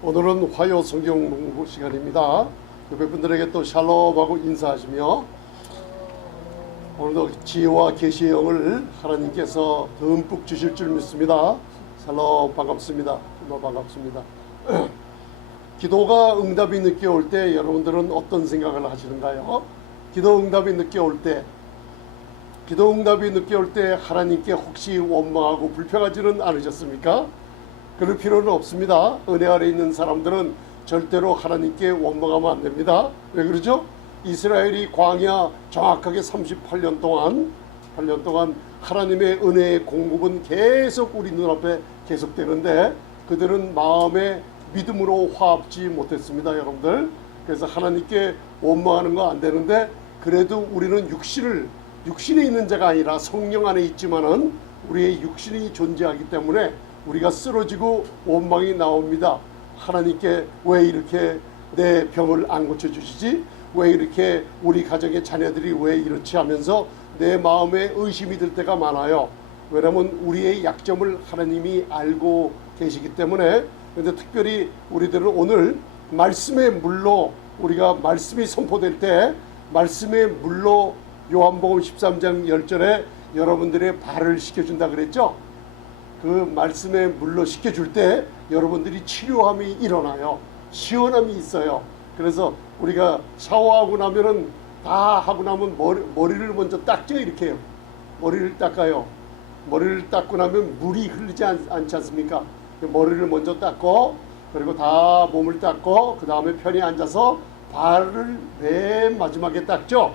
오늘은 화요 성경 공부 시간입니다. 옆에 분들에게 또 샬롬하고 인사하시며 오늘도 지혜와 계시의 영을 하나님께서 듬뿍 주실 줄 믿습니다. 샬롬 반갑습니다. 정말 반갑습니다. 기도가 응답이 늦게 올 때 여러분들은 어떤 생각을 하시는가요? 기도 응답이 늦게 올 때 하나님께 혹시 원망하고 불평하지는 않으셨습니까? 그럴 필요는 없습니다. 은혜 아래 있는 사람들은 절대로 하나님께 원망하면 안 됩니다. 왜 그러죠? 이스라엘이 광야 정확하게 38년 동안 하나님의 은혜의 공급은 계속 우리 눈앞에 계속되는데 그들은 마음의 믿음으로 화합지 못했습니다, 여러분들. 그래서 하나님께 원망하는 거 안 되는데 그래도 우리는 육신에 있는 자가 아니라 성령 안에 있지만은 우리의 육신이 존재하기 때문에 우리가 쓰러지고 원망이 나옵니다. 하나님께 왜 이렇게 내 병을 안 고쳐주시지? 왜 이렇게 우리 가정의 자녀들이 왜 이렇지 하면서 내 마음에 의심이 들 때가 많아요. 왜냐하면 우리의 약점을 하나님이 알고 계시기 때문에. 그런데 특별히 우리들은 오늘 말씀의 물로 우리가 말씀이 선포될 때 말씀의 물로 요한복음 13장 10절에 여러분들의 발을 씻겨준다 그랬죠? 그 말씀에 물로 씻겨줄 때 여러분들이 치료함이 일어나요. 시원함이 있어요. 그래서 우리가 샤워하고 나면은 다 하고 나면 머리를 먼저 닦죠. 이렇게요. 머리를 닦아요. 머리를 닦고 나면 물이 흐르지 않지 않습니까? 머리를 먼저 닦고 그리고 다 몸을 닦고 그 다음에 편히 앉아서 발을 맨 마지막에 닦죠.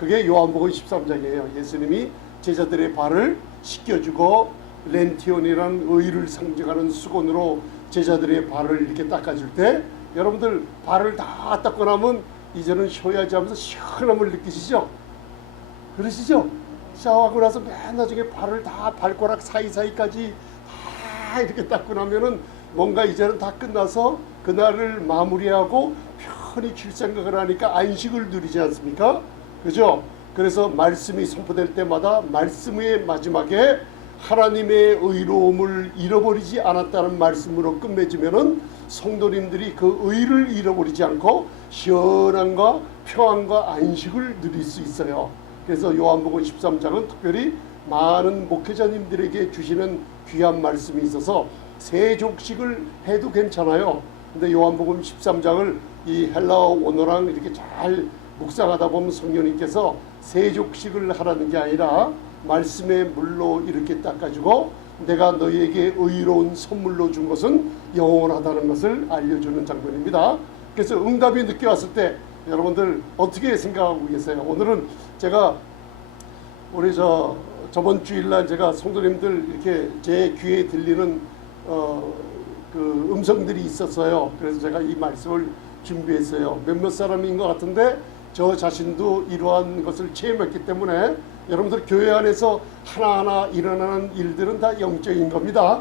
그게 요한복음 13장이에요. 예수님이 제자들의 발을 씻겨주고 렌티온이라는 의를 상징하는 수건으로 제자들의 발을 이렇게 닦아줄 때 여러분들 발을 다 닦고 나면 이제는 쉬어야지 하면서 시원함을 느끼시죠? 그러시죠? 샤워하고 나서 맨 나중에 발을 다 발가락 사이사이까지 다 이렇게 닦고 나면은 뭔가 이제는 다 끝나서 그날을 마무리하고 편히 쉴 생각을 하니까 안식을 누리지 않습니까? 그죠? 그래서 말씀이 선포될 때마다 말씀의 마지막에 하나님의 의로움을 잃어버리지 않았다는 말씀으로 끝맺으면은 성도님들이 그 의를 잃어버리지 않고 시원함과 평안과 안식을 누릴 수 있어요. 그래서 요한복음 13장은 특별히 많은 목회자님들에게 주시는 귀한 말씀이 있어서 세족식을 해도 괜찮아요. 근데 요한복음 13장을 이 헬라어 원어랑 이렇게 잘 묵상하다 보면 성령님께서 세족식을 하라는 게 아니라 말씀의 물로 이렇게 닦아주고 내가 너희에게 의로운 선물로 준 것은 영원하다는 것을 알려주는 장면입니다. 그래서 응답이 늦게 왔을 때 여러분들 어떻게 생각하고 계세요? 오늘은 제가 우리 저번 주일날 제가 성도님들 이렇게 제 귀에 들리는 그 음성들이 있었어요. 그래서 제가 이 말씀을 준비했어요. 몇몇 사람인 것 같은데 저 자신도 이러한 것을 체험했기 때문에 여러분들 교회 안에서 하나하나 일어나는 일들은 다 영적인 겁니다.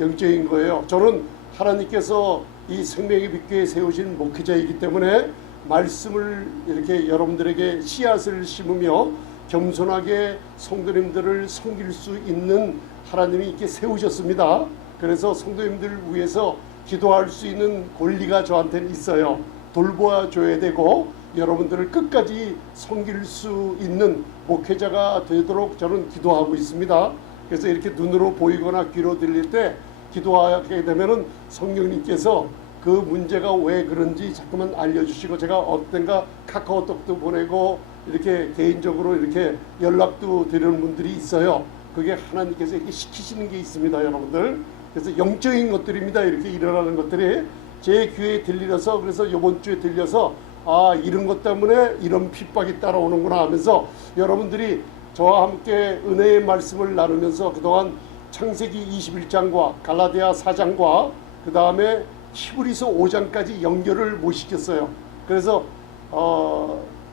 영적인 거예요. 저는 하나님께서 이 생명의 빛교에 세우신 목회자이기 때문에 말씀을 이렇게 여러분들에게 씨앗을 심으며 겸손하게 성도님들을 섬길 수 있는 하나님이 이렇게 세우셨습니다. 그래서 성도님들 위해서 기도할 수 있는 권리가 저한테는 있어요. 돌보아줘야 되고 여러분들을 끝까지 섬길 수 있는 목회자가 되도록 저는 기도하고 있습니다. 그래서 이렇게 눈으로 보이거나 귀로 들릴 때 기도하게 되면은 성령님께서 그 문제가 왜 그런지 자꾸만 알려주시고 제가 어떤가 카카오톡도 보내고 이렇게 개인적으로 이렇게 연락도 드리는 분들이 있어요. 그게 하나님께서 이렇게 시키시는 게 있습니다, 여러분들. 그래서 영적인 것들입니다. 이렇게 일어나는 것들이 제 귀에 들려서 그래서 이번 주에 들려서 이런 것 때문에 이런 핍박이 따라오는구나 하면서 여러분들이 저와 함께 은혜의 말씀을 나누면서 그동안 창세기 21장과 갈라디아 4장과 그 다음에 히브리서 5장까지 연결을 못 시켰어요. 그래서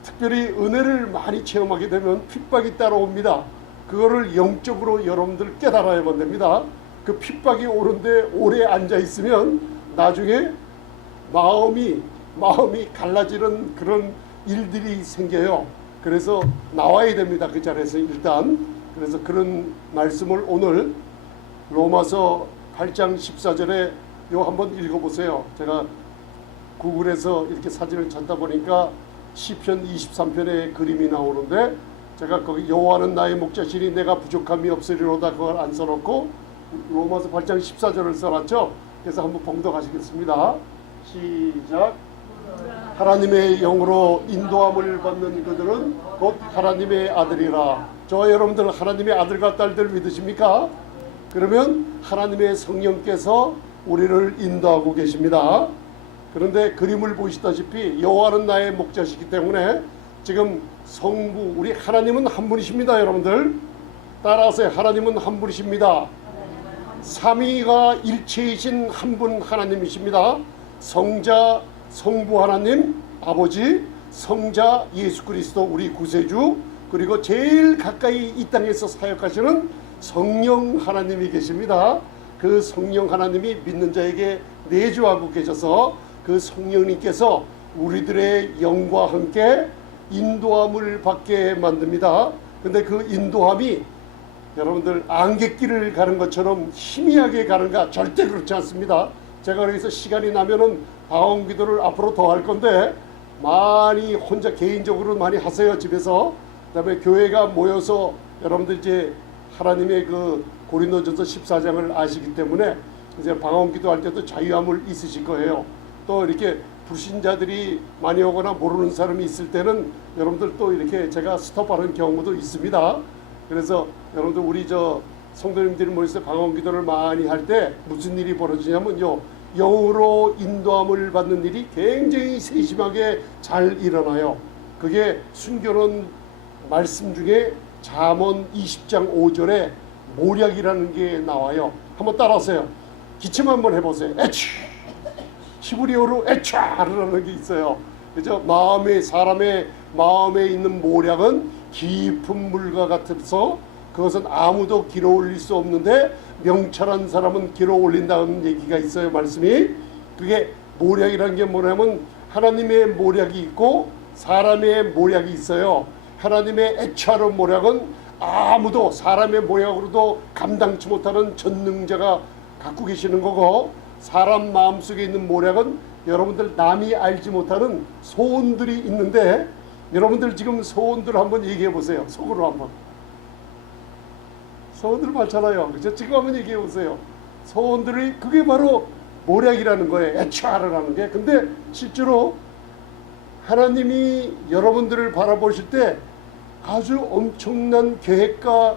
특별히 은혜를 많이 체험하게 되면 핍박이 따라옵니다. 그거를 영적으로 여러분들 깨달아야만 됩니다. 그 핍박이 오는데 오래 앉아 있으면 나중에 마음이 갈라지는 그런 일들이 생겨요. 그래서 나와야 됩니다. 그 자리에서 일단. 그래서 그런 말씀을 오늘 로마서 8장 14절에 요 한번 읽어보세요. 제가 구글에서 이렇게 사진을 찾다 보니까 시편 23편의 그림이 나오는데 제가 거기 여호와는 나의 목자시니 내가 부족함이 없으리로다 그걸 안 써놓고 로마서 8장 14절을 써놨죠. 그래서 한번 봉독하시겠습니다. 시작. 하나님의 영으로 인도함을 받는 그들은 곧 하나님의 아들이라. 저 여러분들 하나님의 아들과 딸들 믿으십니까? 그러면 하나님의 성령께서 우리를 인도하고 계십니다. 그런데 그림을 보시다시피 여호와는 나의 목자시기 때문에 지금 성부 우리 하나님은 한 분이십니다. 여러분들 따라하세요. 하나님은 한 분이십니다. 삼위가 일체이신 한 분 하나님이십니다. 성자 성부 하나님 아버지, 성자 예수 그리스도 우리 구세주, 그리고 제일 가까이 이 땅에서 사역하시는 성령 하나님이 계십니다. 그 성령 하나님이 믿는 자에게 내주하고 계셔서 그 성령님께서 우리들의 영과 함께 인도함을 받게 만듭니다. 근데 그 인도함이 여러분들 안갯길을 가는 것처럼 희미하게 가는가? 절대 그렇지 않습니다. 제가 그래서 시간이 나면은 방언 기도를 앞으로 더 할 건데 많이 혼자 개인적으로 많이 하세요. 집에서. 그다음에 교회가 모여서 여러분들 이제 하나님의 그 고린도전서 14장을 아시기 때문에 이제 방언 기도할 때도 자유함을 있으실 거예요. 또 이렇게 불신자들이 많이 오거나 모르는 사람이 있을 때는 여러분들 또 이렇게 제가 스톱하는 경우도 있습니다. 그래서 여러분들 우리 저 성도님들이 모여서 방언 기도를 많이 할 때 무슨 일이 벌어지냐면요, 영으로 인도함을 받는 일이 굉장히 세심하게 잘 일어나요. 그게 순교론 말씀 중에 잠언 20장 5절에 모략이라는 게 나와요. 한번 따라하세요. 기침 한번 해보세요. 에취, 히브리어로 에차르라는 게 있어요. 그죠? 사람의 마음에 있는 모략은 깊은 물과 같아서 그것은 아무도 길어 올릴 수 없는데 명철한 사람은 길어 올린다는 얘기가 있어요. 말씀이. 그게 모략이라는 게 뭐냐면 하나님의 모략이 있고 사람의 모략이 있어요. 하나님의 애처로운 모략은 아무도 사람의 모략으로도 감당치 못하는 전능자가 갖고 계시는 거고, 사람 마음속에 있는 모략은 여러분들 남이 알지 못하는 소원들이 있는데, 여러분들 지금 소원들 한번 얘기해 보세요. 속으로 한번. 소원들 많잖아요. 그죠? 지금 한번 얘기해 보세요. 소원들이 그게 바로 모략이라는 거예요. 애처하라는 게. 근데 실제로 하나님이 여러분들을 바라보실 때 아주 엄청난 계획과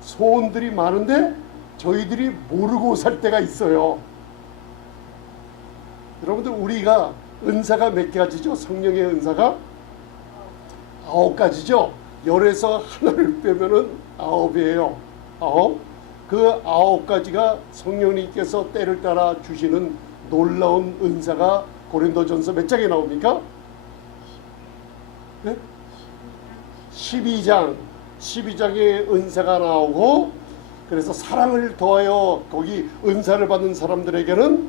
소원들이 많은데 저희들이 모르고 살 때가 있어요. 여러분들 우리가 은사가 몇 가지죠? 성령의 은사가 9가지죠. 10에서 하나를 빼면은 9이에요. 9. 그 9가지가 성령님께서 때를 따라 주시는 놀라운 은사가 고린도전서 몇 장에 나옵니까? 네? 12장의 은사가 나오고, 그래서 사랑을 더하여 거기 은사를 받는 사람들에게는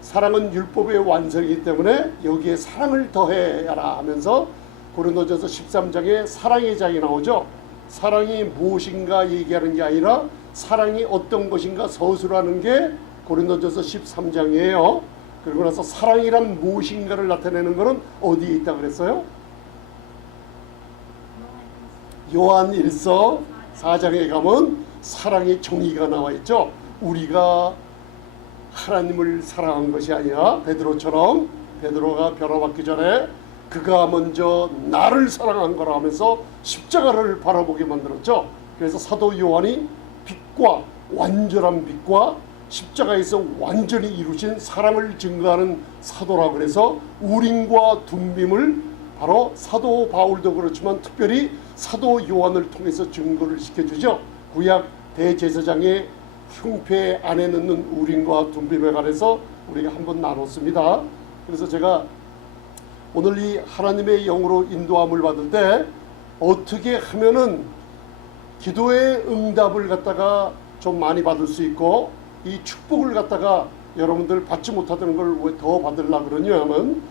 사랑은 율법의 완성이기 때문에 여기에 사랑을 더해야라 하면서 고린도전서 13장에 사랑의 장이 나오죠. 사랑이 무엇인가 얘기하는 게 아니라 사랑이 어떤 것인가 서술하는 게 고린도전서 13장이에요. 그리고 나서 사랑이란 무엇인가를 나타내는 것은 어디에 있다 그랬어요? 요한 1서 4장에 가면 사랑의 정의가 나와 있죠. 우리가 하나님을 사랑한 것이 아니라 베드로처럼, 베드로가 변화받기 전에 그가 먼저 나를 사랑한 거라 하면서 십자가를 바라보게 만들었죠. 그래서 사도 요한이 빛과 완전한 빛과 십자가에서 완전히 이루신 사랑을 증거하는 사도라 그래서 우림과 둠빔을 바로 사도 바울도 그렇지만 특별히 사도 요한을 통해서 증거를 시켜주죠. 구약 대제사장의 흉패 안에 넣는 우림과 둠빔에 관해서 우리가 한번 나눴습니다. 그래서 제가 오늘 이 하나님의 영으로 인도함을 받을 때 어떻게 하면은 기도의 응답을 갖다가 좀 많이 받을 수 있고 이 축복을 갖다가 여러분들 받지 못하던 걸 왜 더 받으려고 그러냐면,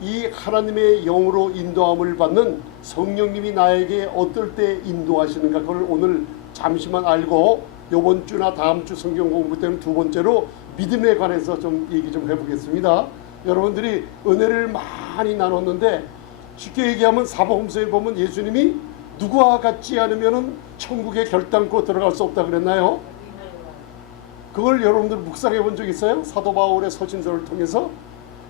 이 하나님의 영으로 인도함을 받는 성령님이 나에게 어떨 때 인도하시는가 그걸 오늘 잠시만 알고 요번 주나 다음 주 성경 공부 때는 두 번째로 믿음에 관해서 좀 얘기 좀 해보겠습니다. 여러분들이 은혜를 많이 나눴는데 쉽게 얘기하면 사복음서에 보면 예수님이 누구와 같지 않으면 천국에 결단코 들어갈 수 없다 그랬나요? 그걸 여러분들 묵상해 본 적 있어요? 사도 바울의 서신서를 통해서?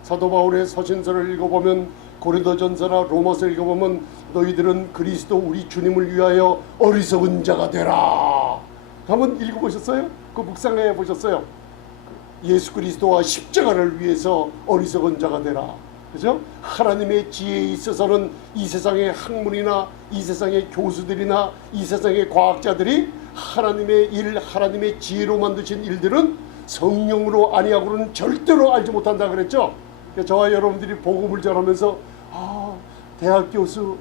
사도 바울의 서신서를 읽어보면 고린도전서나 로마서를 읽어보면 너희들은 그리스도 우리 주님을 위하여 어리석은 자가 되라. 한번 읽어보셨어요? 그 묵상해 보셨어요? 예수 그리스도와 십자가를 위해서 어리석은 자가 되라. 그죠? 하나님의 지혜에 있어서는 이 세상의 학문이나 이 세상의 교수들이나 이 세상의 과학자들이 하나님의 일, 하나님의 지혜로 만드신 일들은 성령으로 아니하고는 절대로 알지 못한다 그랬죠? 저와 여러분들이 복음을 전하면서 대학 교수,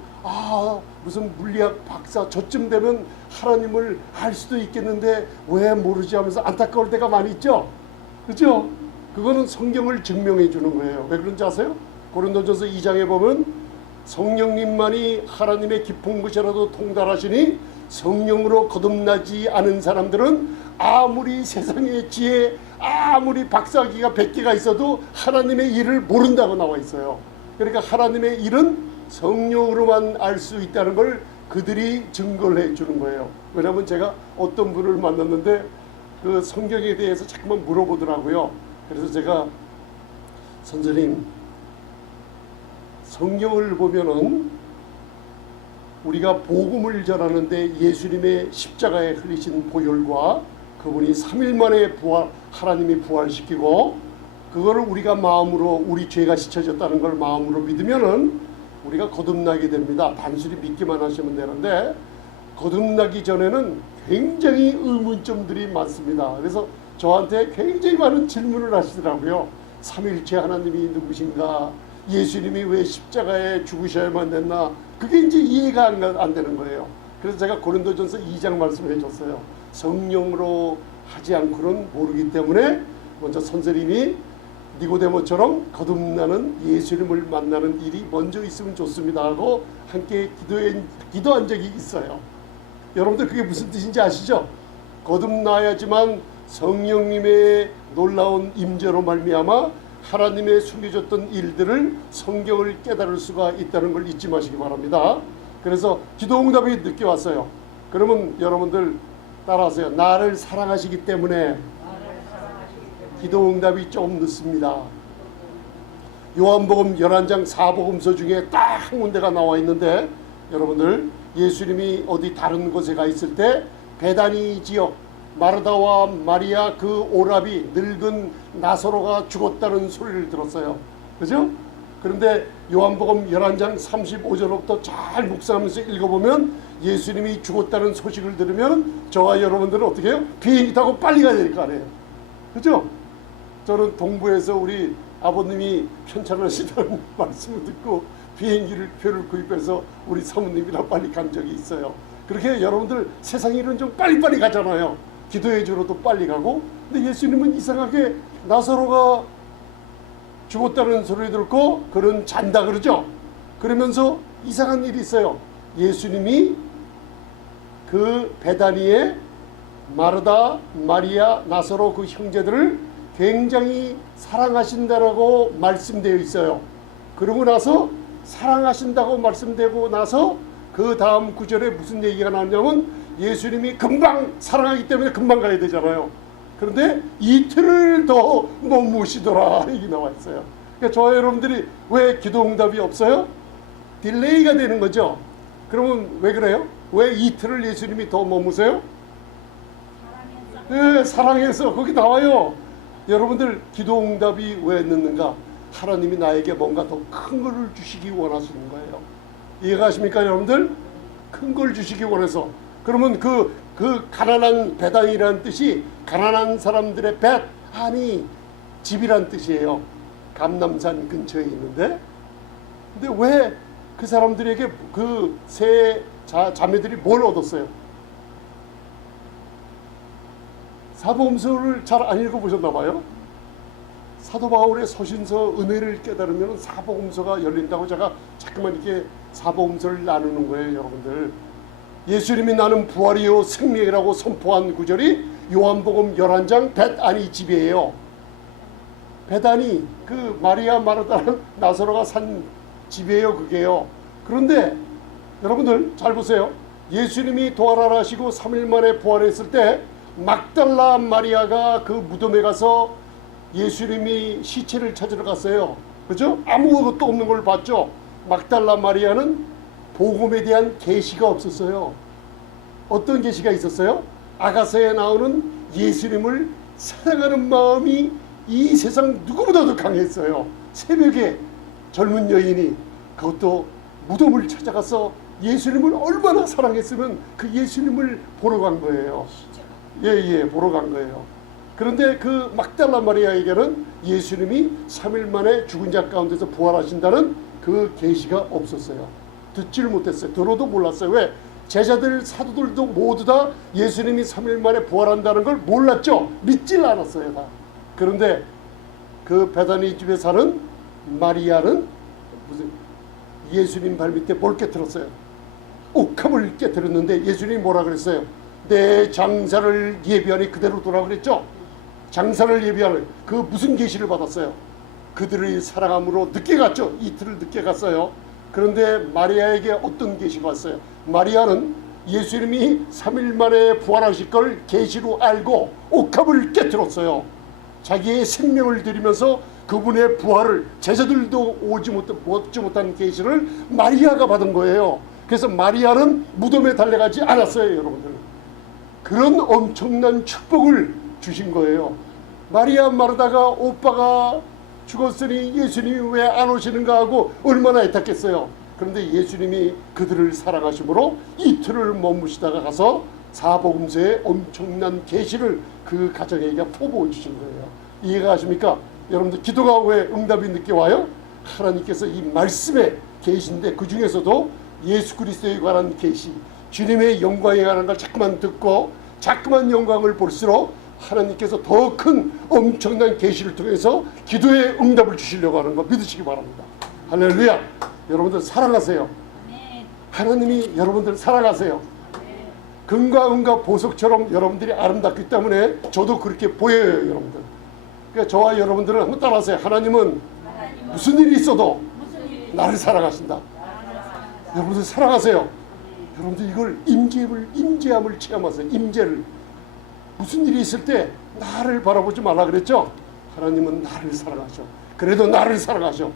무슨 물리학 박사 저쯤 되면 하나님을 알 수도 있겠는데 왜 모르지 하면서 안타까울 때가 많이 있죠? 그죠? 그거는 성경을 증명해 주는 거예요. 왜 그런지 아세요? 고린도전서 2장에 보면 성령님만이 하나님의 깊은 것이라도 통달하시니 성령으로 거듭나지 않은 사람들은 아무리 세상의 지혜, 아무리 박사학위가 100개가 있어도 하나님의 일을 모른다고 나와 있어요. 그러니까 하나님의 일은 성령으로만 알 수 있다는 걸 그들이 증거를 해 주는 거예요. 왜냐하면 제가 어떤 분을 만났는데 그 성경에 대해서 자꾸만 물어보더라고요. 그래서 제가 선생님, 성경을 보면은 우리가 복음을 전하는데 예수님의 십자가에 흘리신 보혈과 그분이 3일 만에 하나님이 부활시키고 그거를 우리가 마음으로 우리 죄가 씻어졌다는 걸 마음으로 믿으면은 우리가 거듭나게 됩니다. 단순히 믿기만 하시면 되는데 거듭나기 전에는 굉장히 의문점들이 많습니다. 그래서 저한테 굉장히 많은 질문을 하시더라고요. 삼일체 하나님이 누구신가? 예수님이 왜 십자가에 죽으셔야만 됐나? 그게 이제 이해가 안 되는 거예요. 그래서 제가 고린도전서 2장 말씀해 줬어요. 성령으로 하지 않고는 모르기 때문에 먼저 선생님이 니고데모처럼 거듭나는 예수님을 만나는 일이 먼저 있으면 좋습니다 하고 함께 기도한 적이 있어요. 여러분들 그게 무슨 뜻인지 아시죠? 거듭나야지만 성령님의 놀라운 임재로 말미암아 하나님의 숨겨졌던 일들을 성경을 깨달을 수가 있다는 걸 잊지 마시기 바랍니다. 그래서 기도응답이 늦게 왔어요. 그러면 여러분들 따라하세요. 나를 사랑하시기 때문에 기도응답이 좀 늦습니다. 요한복음 11장 4복음서 중에 딱 한 군데가 나와 있는데 여러분들 예수님이 어디 다른 곳에 가 있을 때 베다니 지역 마르다와 마리아 그 오라비 늙은 나사로가 죽었다는 소리를 들었어요. 그죠? 그런데 요한복음 11장 35절부터 잘 묵상하면서 읽어보면 예수님이 죽었다는 소식을 들으면 저와 여러분들은 어떻게 해요? 비행기 타고 빨리 가야 될 거 아니에요. 그죠? 저는 동부에서 우리 아버님이 편찬하시던 말씀을 듣고 비행기를 표를 구입해서 우리 사모님이랑 빨리 간 적이 있어요. 그렇게 여러분들 세상 일은 좀 빨리빨리 가잖아요. 기도해 주러도 빨리 가고. 근데 예수님은 이상하게 나사로가 죽었다는 소리 듣고 그는 잔다 그러죠. 그러면서 이상한 일이 있어요. 예수님이 그 베다니에 마르다, 마리아, 나사로 그 형제들을 굉장히 사랑하신다라고 말씀되어 있어요. 그러고 나서 사랑하신다고 말씀되고 나서 그 다음 구절에 무슨 얘기가 나오냐면 예수님이 금방 사랑하기 때문에 금방 가야 되잖아요. 그런데 이틀을 더 머무시더라 얘기 나와 있어요. 그러니까 저와 여러분들이 왜 기도응답이 없어요? 딜레이가 되는 거죠. 그러면 왜 그래요? 왜 이틀을 예수님이 더 머무세요? 네, 사랑해서 거기 나와요. 여러분들 기도응답이 왜 늦는가? 하나님이 나에게 뭔가 더 큰 걸 주시기 원하시는 거예요. 이해가 가십니까 여러분들? 큰 걸 주시기 원해서. 그러면 그 가난한 배당이라는 뜻이 가난한 사람들의 뱃, 아니 집이란 뜻이에요. 감남산 근처에 있는데 근데 왜 그 사람들에게 그 세 자매들이 뭘 얻었어요? 사복음서를 잘 안 읽어보셨나 봐요. 사도 바울의 서신서 은혜를 깨달으면 사복음서가 열린다고 제가 자꾸만 이렇게 사복음서를 나누는 거예요. 여러분들 예수님이 나는 부활이요 생명이라고 선포한 구절이 요한복음 11장 벳아니 집이에요. 베다니 그 마리아 마르다랑 나사로가 산 집이에요. 그게요. 그런데 여러분들 잘 보세요. 예수님이 부활하시고 3일 만에 부활했을 때 막달라 마리아가 그 무덤에 가서 예수님이 시체를 찾으러 갔어요. 그죠? 아무것도 없는 걸 봤죠. 막달라 마리아는 복음에 대한 계시가 없었어요. 어떤 계시가 있었어요? 아가서에 나오는 예수님을 사랑하는 마음이 이 세상 누구보다도 강했어요. 새벽에 젊은 여인이 그것도 무덤을 찾아가서 예수님을 얼마나 사랑했으면 그 예수님을 보러 간 거예요. 보러 간 거예요. 그런데 그 막달라 마리아에게는 예수님이 3일 만에 죽은 자 가운데서 부활하신다는 그 계시가 없었어요. 듣지를 못했어요. 들어도 몰랐어요. 왜? 제자들 사도들도 모두 다 예수님이 3일 만에 부활한다는 걸 몰랐죠. 믿질 않았어요. 다. 그런데 그 베다니 집에 사는 마리아는 무슨 예수님 발밑에 뭘 깨뜨렸어요. 옥합을 깨뜨렸는데 예수님이 뭐라 그랬어요? 내 장사를 예비하니 그대로 두라 그랬죠. 장사를 예비하는 그 무슨 계시를 받았어요? 그들의 사랑함으로 늦게 갔죠. 이틀을 늦게 갔어요. 그런데 마리아에게 어떤 계시가 왔어요? 마리아는 예수님이 3일 만에 부활하실 걸 계시로 알고 옥합을 깨뜨렸어요. 자기의 생명을 드리면서 그분의 부활을 제자들도 얻지 못한 계시를 마리아가 받은 거예요. 그래서 마리아는 무덤에 달려가지 않았어요. 여러분들. 그런 엄청난 축복을 주신 거예요. 마리아 마르다가 오빠가 죽었으니 예수님이 왜 안 오시는가 하고 얼마나 애탔겠어요. 그런데 예수님이 그들을 사랑하심으로 이틀을 머무시다가 가서 사복음서에 엄청난 계시를 그 가정에게 포부해 주신 거예요. 이해가 가십니까? 여러분들 기도가 왜 응답이 늦게 와요? 하나님께서 이 말씀의 계시인데 그 중에서도 예수 그리스도에 관한 계시, 주님의 영광에 관한 걸 자꾸만 듣고 자꾸만 영광을 볼수록 하나님께서 더 큰 엄청난 계시를 통해서 기도의 응답을 주시려고 하는 거 믿으시기 바랍니다. 할렐루야. 여러분들 사랑하세요. 하나님이 여러분들 사랑하세요. 금과 은과 보석처럼 여러분들이 아름답기 때문에 저도 그렇게 보여요. 여러분들. 그러니까 저와 여러분들은 한번 따라하세요. 하나님은 무슨 일이 있어도 나를 사랑하신다. 여러분들 사랑하세요. 여러분들 이걸 임재함을 체험하세요. 임재를. 무슨 일이 있을 때 나를 바라보지 말라 그랬죠? 하나님은 나를 사랑하셔. 그래도 나를 사랑하셔.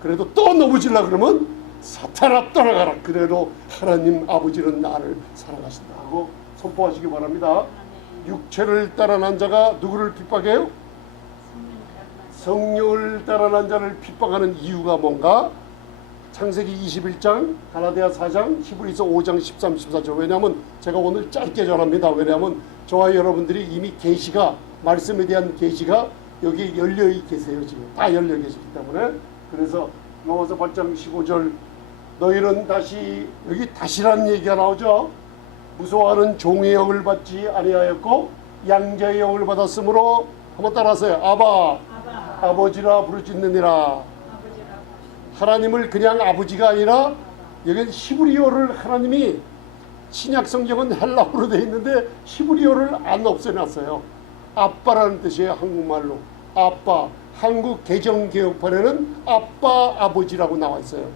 그래도 또 넘어지려 그러면 사탄아 떠나가라. 그래도 하나님 아버지는 나를 사랑하신다 하고 선포하시기 바랍니다. 육체를 따라난 자가 누구를 핍박해요? 성령을 따라난 자를 핍박하는 이유가 뭔가? 창세기 21장, 갈라디아 4장, 히브리서 5장 13, 14절. 왜냐하면 제가 오늘 짧게 전합니다. 왜냐하면 저와 여러분들이 이미 계시가, 말씀에 대한 계시가 여기 열려 계세요. 지금 다 열려 계시기 때문에. 그래서 로마서 8장 15절, 너희는 다시, 여기 다시라는 얘기가 나오죠. 무서워하는 종의 영을 받지 아니하였고 양자의 영을 받았으므로, 한번 따라하세요. 아버지라 부르짖느니라. 하나님을 그냥 아버지가 아니라, 여기는 히브리어를 하나님이, 신약 성경은 헬라어로 되어 있는데 히브리어를 안 없애놨어요. 아빠라는 뜻이에요. 한국말로 아빠. 한국 개정개혁판에는 아빠 아버지라고 나와 있어요.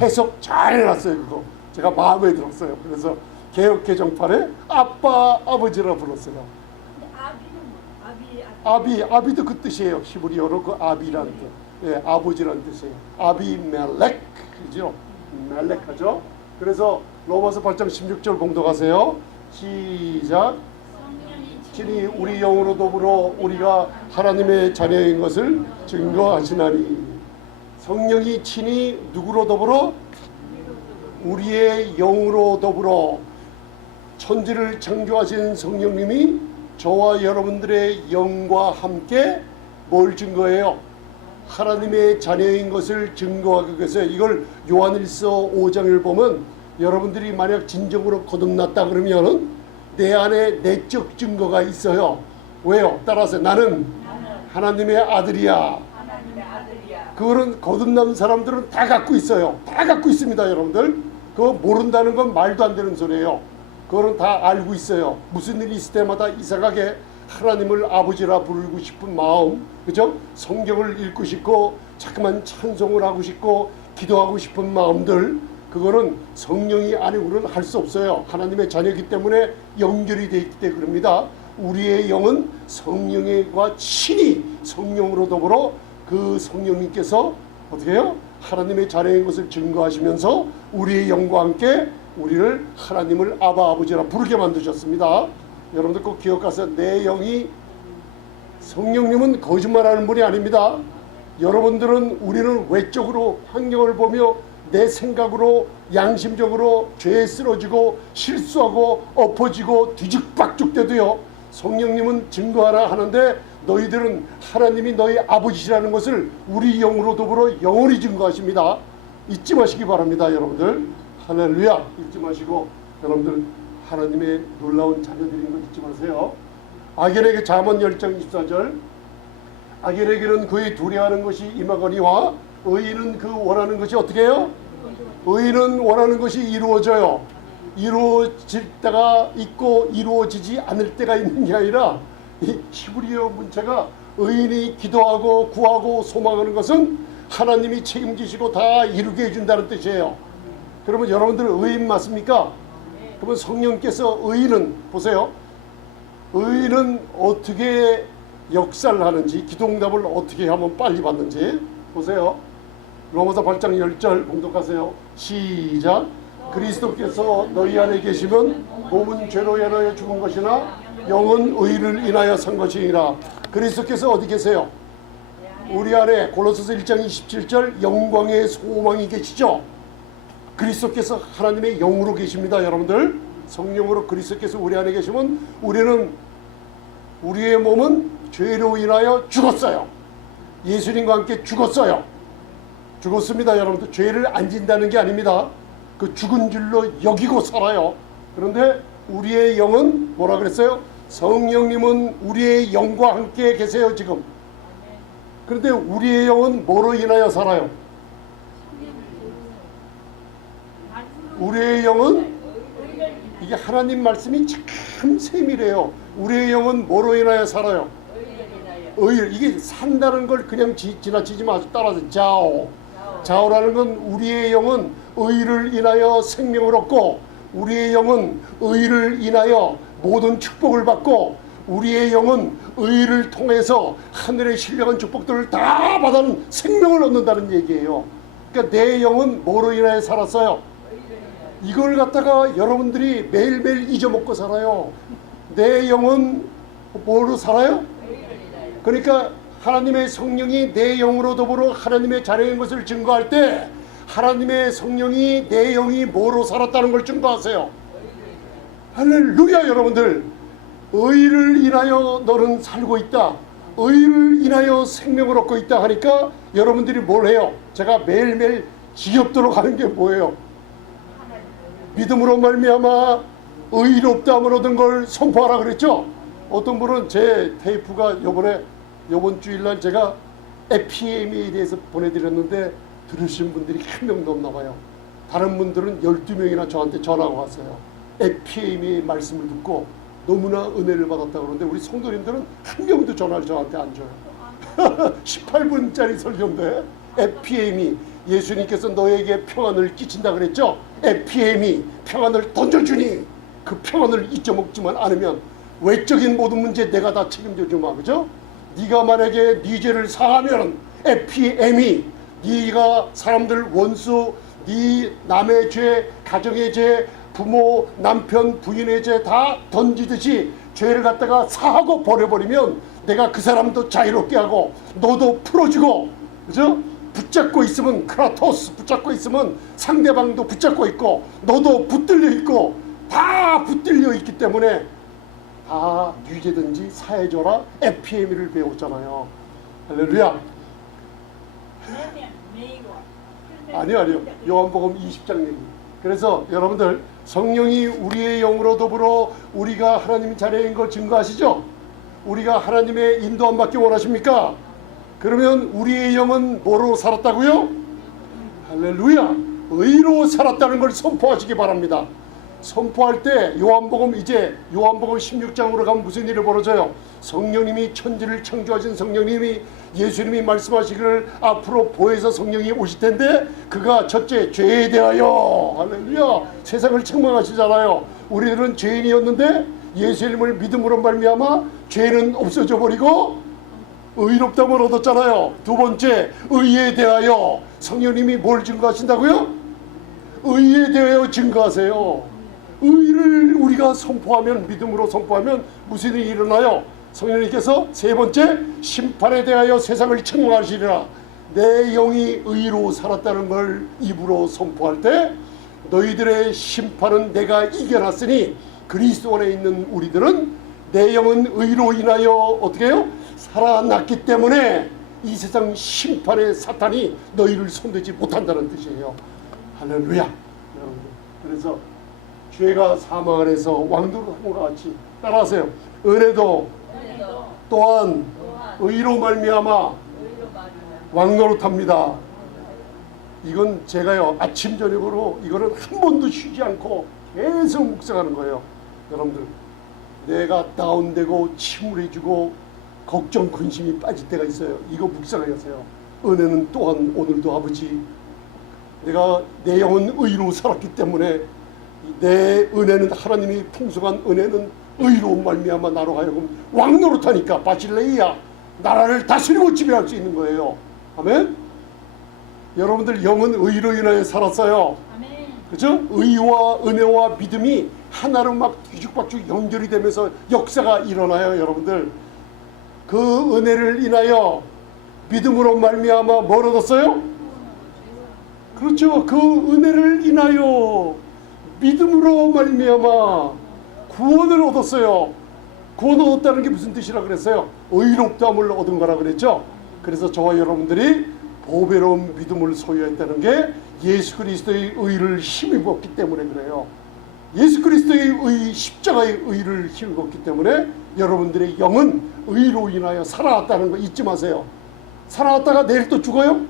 해석 잘 해놨어요. 그거 제가 마음에 들었어요. 그래서 개혁개정판에 아빠 아버지라 불렀어요. 아비도 그 뜻이에요. 히브리어로 그 아비라는 뜻. 예, 아버지라는 뜻이에요. 아비멜렉, 그죠? 멜렉하죠. 그래서 로마서 8장 16절 봉독하세요. 시작. 친히 우리 영으로 더불어 우리가 하나님의 자녀인 것을 증거하시나니. 성령이 친히 누구로 더불어? 우리의 영으로 더불어. 천지를 창조하신 성령님이 저와 여러분들의 영과 함께 뭘 증거해요? 하나님의 자녀인 것을 증거하기 위해서. 이걸 요한일서 5장을 보면 여러분들이 만약 진정으로 거듭났다 그러면 내 안에 내적 증거가 있어요. 왜요? 따라서 나는 하나님의 아들이야. 그거는 거듭난 사람들은 다 갖고 있어요. 다 갖고 있습니다. 여러분들. 그거 모른다는 건 말도 안 되는 소리예요. 그거는 다 알고 있어요. 무슨 일이 있을 때마다 이상하게 하나님을 아버지라 부르고 싶은 마음, 그죠? 성경을 읽고 싶고 자꾸만 찬송을 하고 싶고 기도하고 싶은 마음들, 그거는 성령이 아니고는 할 수 없어요. 하나님의 자녀이기 때문에 연결이 되어 있기 때문에 그럽니다. 우리의 영은 성령과 친히 성령으로 더불어 그 성령님께서 어떻게 해요? 하나님의 자녀인 것을 증거하시면서 우리의 영과 함께 우리를 하나님을 아바 아버지라 부르게 만드셨습니다. 여러분들 꼭 기억하세요. 내 영이, 성령님은 거짓말하는 분이 아닙니다. 여러분들은, 우리는 외적으로 환경을 보며 내 생각으로 양심적으로 죄에 쓰러지고 실수하고 엎어지고 뒤죽박죽대도요, 성령님은 증거하라 하는데 너희들은 하나님이 너희 아버지시라는 것을 우리 영으로 더불어 영원히 증거하십니다. 잊지 마시기 바랍니다. 여러분들 할렐루야. 잊지 마시고 여러분들 하나님의 놀라운 자녀들인 거 잊지 마세요. 악인에게 잠언 10장 24절, 악인에게는 그의 두려워하는 것이 임하거니와 의인은 그 원하는 것이 어떻게 해요? 의인은 원하는 것이 이루어져요. 이루어질 때가 있고 이루어지지 않을 때가 있는 게 아니라, 이 히브리어 문자가 의인이 기도하고 구하고 소망하는 것은 하나님이 책임지시고 다 이루게 해준다는 뜻이에요. 그러면 여러분들은 의인 맞습니까? 그러면 성령께서 의인은, 보세요, 의인은 어떻게 역사를 하는지, 기도응답을 어떻게 하면 빨리 받는지 보세요. 로마서 8장 10절 봉독하세요. 시작. 그리스도께서 너희 안에 계시면 몸은 죄로 인하여 죽은 것이나 영은 의를 인하여 산 것이니라. 그리스도께서 어디 계세요? 우리 안에. 골로새서 1장 27절 영광의 소망이 계시죠. 그리스도께서 하나님의 영으로 계십니다. 여러분들 성령으로 그리스도께서 우리 안에 계시면 우리의 몸은 죄로 인하여 죽었어요. 예수님과 함께 죽었어요. 죽었습니다. 여러분들 죄를 안 진다는 게 아닙니다. 그 죽은 줄로 여기고 살아요. 그런데 우리의 영은 뭐라 그랬어요? 성령님은 우리의 영과 함께 계세요 지금. 그런데 우리의 영은 뭐로 인하여 살아요? 우리의 영은, 이게 하나님 말씀이 참 세밀해요. 우리의 영은 뭐로 인하여 살아요? 의. 이게 산다는 걸 그냥 지나치지 마시고 따라서 자오. 자오라는 건 우리의 영은 의를 인하여 생명을 얻고, 우리의 영은 의를 인하여 모든 축복을 받고, 우리의 영은 의를 통해서 하늘의 신령한 축복들을 다 받아는 생명을 얻는다는 얘기예요. 그러니까 내 영은 뭐로 인하여 살았어요? 이걸 갖다가 여러분들이 매일매일 잊어먹고 살아요. 내 영은 뭐로 살아요? 그러니까 하나님의 성령이 내 영으로 더불어 하나님의 자녀인 것을 증거할 때 하나님의 성령이 내 영이 뭐로 살았다는 걸 증거하세요. 할렐루야. 여러분들 의를 인하여 너는 살고 있다, 의를 인하여 생명을 얻고 있다 하니까 여러분들이 뭘 해요? 제가 매일매일 지겹도록 하는 게 뭐예요? 믿음으로 말미암아 의롭다함을 얻은 걸 선포하라 그랬죠. 어떤 분은 제 테이프가 요번 주일날 제가 FPM에 대해서 보내드렸는데 들으신 분들이 한 명도 없나 봐요. 다른 분들은 12명이나 저한테 전화가 왔어요. FPM의 말씀을 듣고 너무나 은혜를 받았다고 그러는데 우리 성도님들은 한 명도 전화를 저한테 안 줘요. 18분짜리 설교인데 FPM이, 예수님께서 너에게 평안을 끼친다 그랬죠. FPM이 평안을 던져주니 그 평안을 잊어먹지만 않으면 외적인 모든 문제 내가 다 책임져 주마. 그죠? 네가 만약에 네 죄를 사하면 FPM이 네가 사람들 원수, 네 남의 죄, 가정의 죄, 부모, 남편, 부인의 죄 다 던지듯이 죄를 갖다가 사하고 버려버리면 내가 그 사람도 자유롭게 하고 너도 풀어주고, 그죠? 붙잡고 있으면 크라토스, 붙잡고 있으면 상대방도 붙잡고 있고 너도 붙들려 있고 다 붙들려 있기 때문에 다 유죄든지 사해줘라 FPM을 배웠잖아요. 할렐루야. 아니요. 요한복음 20장 얘기. 그래서 여러분들 성령이 우리의 영으로 더불어 우리가 하나님 자녀인 걸 증거하시죠. 우리가 하나님의 인도함 받기 원하십니까? 그러면 우리의 영은 뭐로 살았다고요? 할렐루야. 의로 살았다는 걸 선포하시기 바랍니다. 선포할 때 요한복음 16장으로 가면 무슨 일이 벌어져요? 성령님이 천지를 창조하신 성령님이 예수님이 말씀하시기를 앞으로 보혜사 성령이 오실 텐데 그가 첫째 죄에 대하여 할렐루야 세상을 책망하시잖아요. 우리들은 죄인이었는데 예수님을 믿음으로 말미암아 죄는 없어져 버리고 의롭다함을 얻었잖아요. 두 번째 의에 대하여 성령님이 뭘 증거하신다고요? 의에 대하여 증거하세요. 의를 우리가 선포하면 믿음으로 선포하면 무슨 일이 일어나요? 성령님께서 세 번째 심판에 대하여 세상을 책망하시리라. 내 영이 의로 살았다는 걸 입으로 선포할 때 너희들의 심판은 내가 이겨놨으니 그리스도 안에 있는 우리들은 내 영은 의로 인하여 어떻게 해요? 살아났기 때문에 이 세상 심판의 사탄이 너희를 손대지 못한다는 뜻이에요. 할렐루야. 그래서 죄가 사망 안에서 왕도로 한것 같이 따라하세요. 은혜도 또한 의로 말미암아 왕노릇합니다. 이건 제가요 아침 저녁으로 이거는 한 번도 쉬지 않고 계속 묵상하는 거예요. 여러분들 내가 다운되고 침울해지고 걱정 근심이 빠질 때가 있어요. 이거 묵상하세요. 은혜는 또한 오늘도 아버지 내가 내 영은 의로 살았기 때문에 내 은혜는 하나님이 풍성한 은혜는 의로 말미암아 나로 하여금 왕노릇하니까 바실레이야 나라를 다스리고 지배할 수 있는 거예요. 아멘. 여러분들 영은 의로 인하여 살았어요. 그죠? 의와 은혜와 믿음이 하나로 막 뒤죽박죽 연결이 되면서 역사가 일어나요. 여러분들 그 은혜를 인하여 믿음으로 말미암아 뭘 얻었어요? 그렇죠. 그 은혜를 인하여 믿음으로 말미암아 구원을 얻었어요. 구원 얻었다는 게 무슨 뜻이라 그랬어요? 의롭다함을 얻은 거라 그랬죠. 그래서 저와 여러분들이 보배로운 믿음을 소유했다는 게 예수 그리스도의 의를 힘입었기 때문에 그래요. 예수 그리스도의 의, 십자가의 의를 힘입었기 때문에 여러분들의 영은 의로 인하여 살아났다는 거 잊지 마세요. 살아났다가 내일 또 죽어요?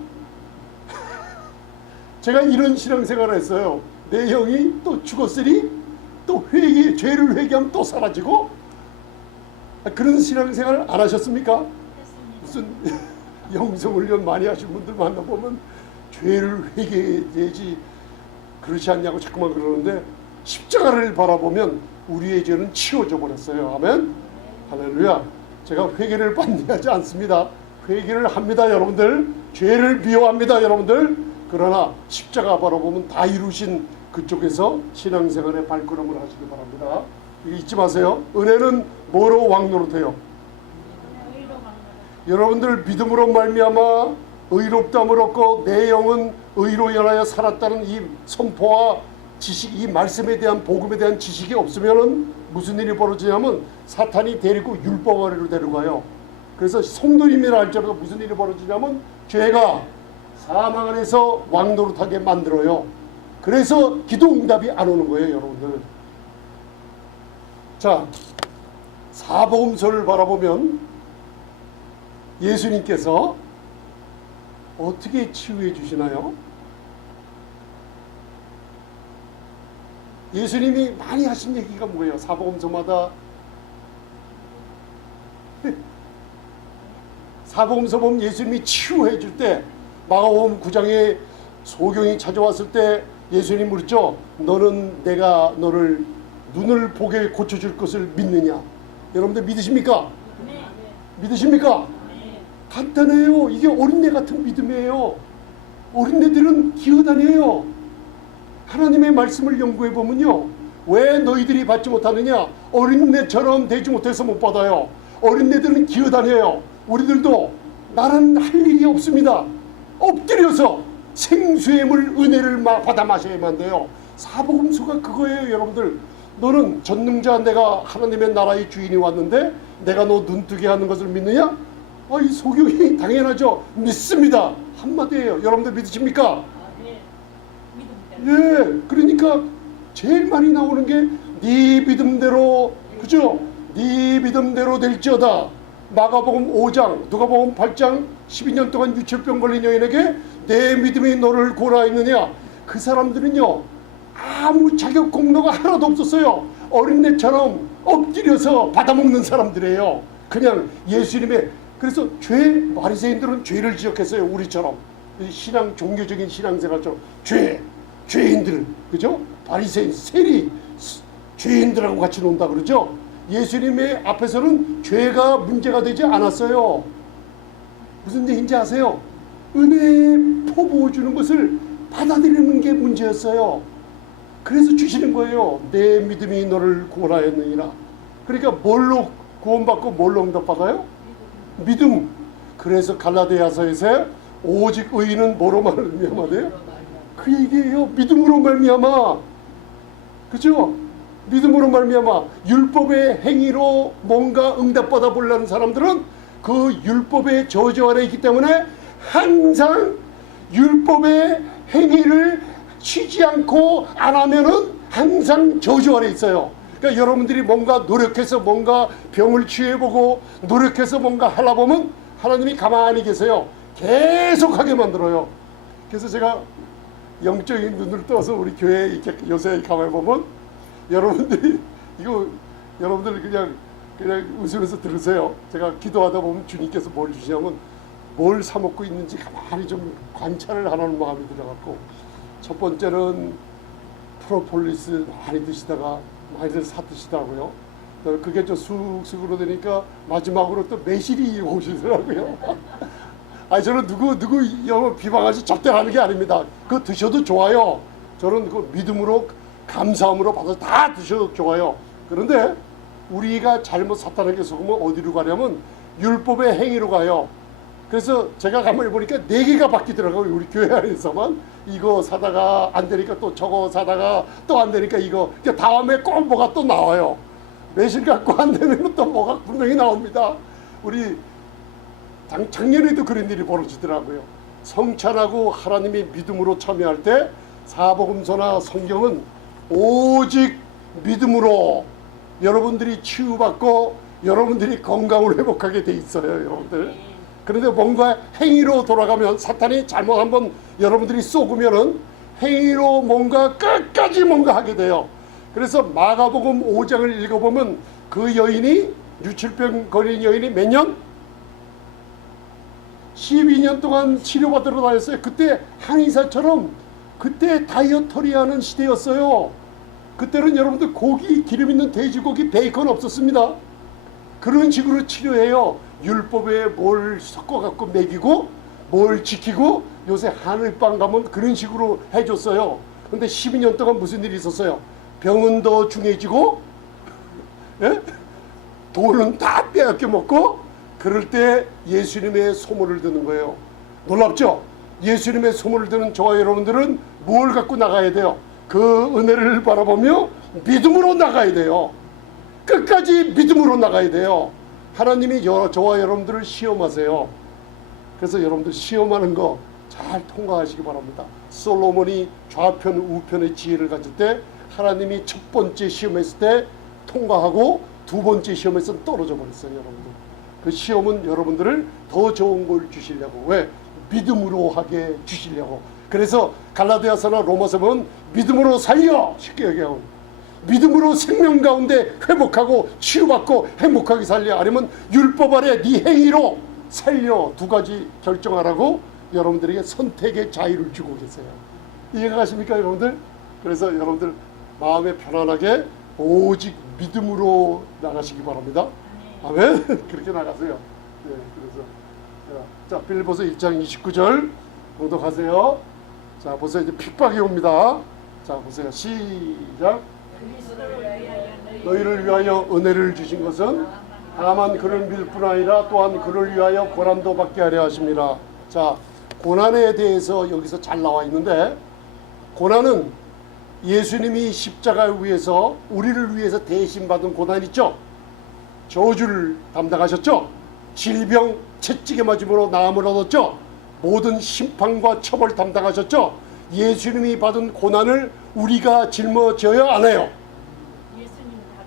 제가 이런 신앙생활을 했어요. 내 영이 또 죽었으니 또 죄를 회개하면 또 사라지고 그런 신앙생활 안 하셨습니까? 무슨 영성훈련 많이 하신 분들 만나보면 죄를 회개해야지 그렇지 않냐고 자꾸만 그러는데 십자가를 바라보면 우리의 죄는 치워져 버렸어요. 아멘. 할렐루야. 제가 회개를 반대하지 않습니다. 회개를 합니다. 여러분들 죄를 미워합니다. 여러분들 그러나 십자가 바라보면 다 이루신 그쪽에서 신앙생활의 발걸음을 하시기 바랍니다. 이거 잊지 마세요. 은혜는 뭐로 왕노릇해요? 여러분들 믿음으로 말미암아 의롭다함을 얻고 내 영은 의로 인하여 살았다는 이 선포와 지식, 이 말씀에 대한 복음에 대한 지식이 없으면은 무슨 일이 벌어지냐면 사탄이 데리고 율법 아래로 데려가요. 그래서 성도님이라 할지라도 무슨 일이 벌어지냐면 죄가 사망 안에서 왕노릇하게 만들어요. 그래서 기도 응답이 안 오는 거예요. 여러분들 자 사복음서를 바라보면 예수님께서 어떻게 치유해 주시나요? 예수님이 많이 하신 얘기가 뭐예요? 사복음서마다 사복음서 보면 예수님이 치유해 줄 때 마가복음 9장에 소경이 찾아왔을 때 예수님이 물었죠. 너는 내가 너를 눈을 보게 고쳐줄 것을 믿느냐? 여러분들 믿으십니까? 네. 믿으십니까? 네. 간단해요. 이게 어린애 같은 믿음이에요. 어린애들은 기어다녀요. 하나님의 말씀을 연구해 보면요. 왜 너희들이 받지 못하느냐? 어린애처럼 되지 못해서 못 받아요. 어린애들은 기어다녀요. 우리들도 나는 할 일이 없습니다. 엎드려서 생수의 물 은혜를 받아 마셔야만 돼요. 사복음서가 그거예요. 여러분들 너는 전능자 내가 하나님의 나라의 주인이 왔는데 내가 너 눈뜨게 하는 것을 믿느냐? 이 소경이 당연하죠. 믿습니다. 한마디예요. 여러분들 믿으십니까? 예, 그러니까 제일 많이 나오는 게 네 믿음대로, 그죠? 네 믿음대로 될지어다. 마가복음 5장, 누가복음 8장 12년 동안 유체병 걸린 여인에게 내 믿음이 너를 구원하였느냐? 그 사람들은요 아무 자격 공로가 하나도 없었어요. 어린애처럼 엎드려서 받아먹는 사람들이에요. 그냥 예수님의. 그래서 바리새인들은 죄를 지적했어요. 우리처럼 신앙, 종교적인 신앙생활처럼 죄인들, 그죠? 바리새인, 세리, 죄인들하고 같이 논다 그러죠. 예수님의 앞에서는 죄가 문제가 되지 않았어요. 무슨 얘기인지 아세요? 은혜의 포부 주는 것을 받아들이는 게 문제였어요. 그래서 주시는 거예요. 내 믿음이 너를 구원하였느니라. 그러니까 뭘로 구원받고 뭘로 응답받아요? 믿음. 그래서 갈라디아서에서 오직 의인은 뭐로 말미암아돼요? 그 얘기예요. 믿음으로 말미암아. 그죠? 믿음으로 말미암아. 율법의 행위로 뭔가 응답받아 보려는 사람들은 그 율법의 저주 아래 있기 때문에 항상 율법의 행위를 쉬지 않고 안 하면은 항상 저주 아래 있어요. 그러니까 여러분들이 뭔가 노력해서 뭔가 병을 치유해보고 노력해서 뭔가 하려 보면 하나님이 가만히 계세요. 계속하게 만들어요. 그래서 제가 영적인 눈을 떠서 우리 교회에 이렇게 요새 가만히 보면 여러분들이 여러분들 그냥 웃으면서 들으세요. 제가 기도하다 보면 주님께서 뭘 주시냐면 뭘 사먹고 있는지 가만히 좀 관찰을 하라는 마음이 들어갖고, 첫 번째는 프로폴리스 많이 드시다가 많이들 사드시더라고요. 그게 좀 쑥쑥으로 되니까 마지막으로 또 매실이 오시더라고요. 아니 저는 누구 여러분 비방하시 절대 하는 게 아닙니다. 그거 드셔도 좋아요. 저는 그 믿음으로 감사함으로 받아서 다 드셔도 좋아요. 그런데 우리가 잘못 사탄에게 속으면 어디로 가냐면 율법의 행위로 가요. 그래서 제가 가만히 보니까 4개가 바뀌더라고요. 우리 교회 안에서만. 이거 사다가 안 되니까 또 저거 사다가 또 안 되니까 이거. 그러니까 다음에 꼭 뭐가 또 나와요. 매실 갖고 안 되면 또 뭐가 분명히 나옵니다. 우리 작년에도 그런 일이 벌어지더라고요. 성찬하고 하나님이 믿음으로 참여할 때 사복음서나 성경은 오직 믿음으로 여러분들이 치유받고 여러분들이 건강을 회복하게 돼 있어요. 여러분들. 그런데 뭔가 행위로 돌아가면 사탄이 잘못 한번 여러분들이 쏘으면은 행위로 뭔가 끝까지 뭔가 하게 돼요. 그래서 마가복음 5장을 읽어보면 그 여인이 유칠병 걸린 여인이 몇 년? 12년 동안 치료받으러 다녔어요. 그때 한의사처럼 그때 다이어터리 하는 시대였어요. 그때는 여러분들 고기, 기름 있는 돼지고기, 베이컨 없었습니다. 그런 식으로 치료해요. 율법에 뭘 섞어갖고 먹이고 뭘 지키고, 요새 하늘방 가면 그런 식으로 해줬어요. 근데 12년 동안 무슨 일이 있었어요? 병은 더 중해지고 예? 돈은 다 빼앗겨 먹고, 그럴 때 예수님의 소문을 듣는 거예요. 놀랍죠? 예수님의 소문을 듣는 저와 여러분들은 뭘 갖고 나가야 돼요? 그 은혜를 바라보며 믿음으로 나가야 돼요. 끝까지 믿음으로 나가야 돼요. 하나님이 저와 여러분들을 시험하세요. 그래서 여러분들 시험하는 거 잘 통과하시기 바랍니다. 솔로몬이 좌편 우편의 지혜를 가질 때 하나님이 첫 번째 시험했을 때 통과하고 두 번째 시험에서 떨어져 버렸어요. 여러분들. 그 시험은 여러분들을 더 좋은 걸 주시려고. 왜? 믿음으로 하게 주시려고. 그래서 갈라디아서나 로마서 보면 믿음으로 살려, 쉽게 얘기하고 믿음으로 생명 가운데 회복하고 치유받고 행복하게 살려, 아니면 율법 아래 네 행위로 살려. 두 가지 결정하라고 여러분들에게 선택의 자유를 주고 계세요. 이해가 가십니까 여러분들? 그래서 여러분들 마음에 편안하게 오직 믿음으로 나가시기 바랍니다. 아멘. 그렇게 나가세요. 네, 그래서 자, 빌립보서 1장 29절 교독하세요. 자, 보세요. 이제 핍박이 옵니다. 자, 보세요. 시작. 너희를 위하여 은혜를 주신 것은 다만 그를 밀 뿐 아니라 또한 그를 위하여 고난도 받게 하려 하십니다. 자, 고난에 대해서 여기서 잘 나와 있는데, 고난은 예수님이 십자가 위에서 우리를 위해서 대신 받은 고난 있죠. 저주를 담당하셨죠. 질병 채찍에 맞음으로 나음을 얻었죠. 모든 심판과 처벌 담당하셨죠. 예수님이 받은 고난을 우리가 짊어져야 안 해요. 예수님 다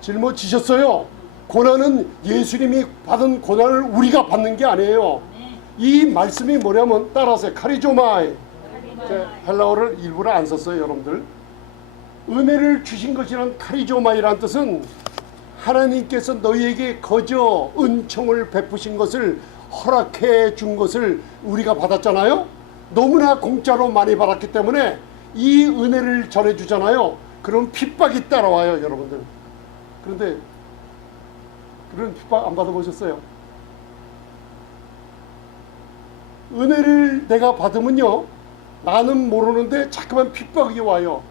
짊어지셨어요. 고난은 예수님이 받은 고난을 우리가 받는 게 아니에요. 이 말씀이 뭐냐면 따라서 카리조마이. 헬라어를 일부러 안 썼어요. 여러분들 은혜를 주신 것이란 카리조마이란 뜻은 하나님께서 너희에게 거저 은총을 베푸신 것을 허락해 준 것을 우리가 받았잖아요. 너무나 공짜로 많이 받았기 때문에 이 은혜를 전해주잖아요. 그럼 핍박이 따라와요, 여러분들. 그런데 그런 핍박 안 받아보셨어요? 은혜를 내가 받으면요, 나는 모르는데 자꾸만 핍박이 와요.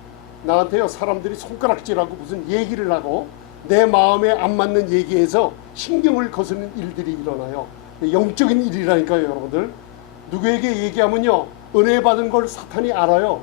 나한테요, 사람들이 손가락질하고 무슨 얘기를 하고 내 마음에 안 맞는 얘기에서 신경을 거스는 일들이 일어나요. 영적인 일이라니까요, 여러분들. 누구에게 얘기하면요, 은혜 받은 걸 사탄이 알아요.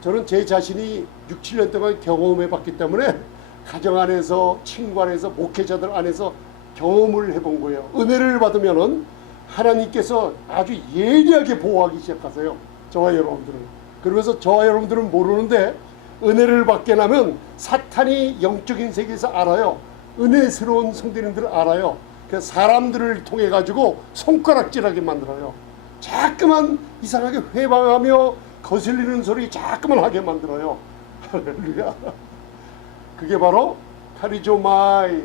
저는 제 자신이 6, 7년 동안 경험해 봤기 때문에 가정 안에서, 친구 안에서, 목회자들 안에서 경험을 해본 거예요. 은혜를 받으면은 하나님께서 아주 예리하게 보호하기 시작하세요, 저와 여러분들을. 그러면서 저와 여러분들은 모르는데 은혜를 받게 나면 사탄이 영적인 세계에서 알아요. 은혜스러운 성도님들 알아요. 그래서 사람들을 통해 가지고 손가락질하게 만들어요. 자꾸만 이상하게 회방하며 거슬리는 소리 자꾸만 하게 만들어요. 할렐루야. 그게 바로 카리조마이,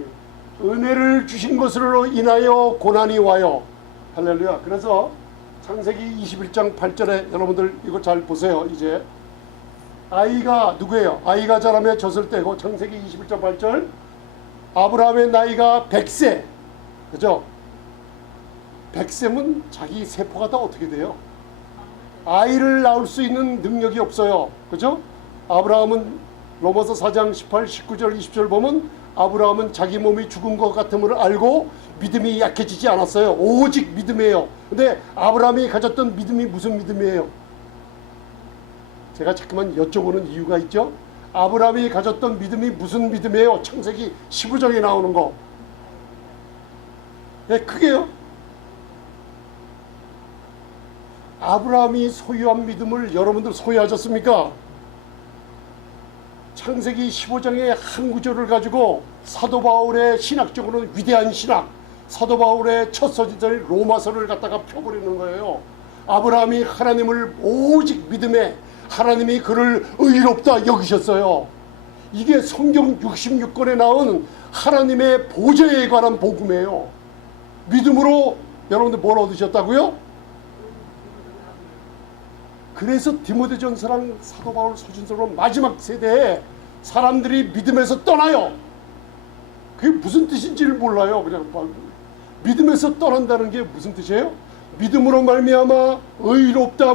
은혜를 주신 것으로 인하여 고난이 와요. 할렐루야. 그래서 창세기 21장 8절에 여러분들 이거 잘 보세요. 이제 아이가 누구예요? 아이가 자라며 젖을 떼고, 창세기 21장 8절, 아브라함의 나이가 100세. 그죠? 100세면 자기 세포가 다 어떻게 돼요? 아이를 낳을 수 있는 능력이 없어요. 그죠? 아브라함은 로마서 4장 18, 19절, 20절 보면 아브라함은 자기 몸이 죽은 것 같음을 알고 믿음이 약해지지 않았어요. 오직 믿음이에요. 근데 아브라함이 가졌던 믿음이 무슨 믿음이에요? 제가 자꾸만 여쭤보는 이유가 있죠. 아브라함이 가졌던 믿음이 무슨 믿음이에요? 창세기 15장에 나오는 거. 네, 그게요. 아브라함이 소유한 믿음을 여러분들 소유하셨습니까? 창세기 15장의 한 구절을 가지고 사도 바울의 신학적으로는 위대한 신학, 사도 바울의 첫 서신서인 로마서를 갖다가 펴버리는 거예요. 아브라함이 하나님을 오직 믿음에 하나님이 그를 의롭다 여기셨어요. 이게 성경 66권에 나온 하나님의 보좌에 관한 복음이에요. 믿음으로 여러분들 뭘 얻으셨다고요? 그래서 디모데전서랑 사도 바울 서신서로 마지막 세대에 사람들이 믿음에서 떠나요. 그게 무슨 뜻인지를 몰라요. 그냥 믿음에서 떠난다는 게 무슨 뜻이에요? 믿음으로 말미암아 의롭다.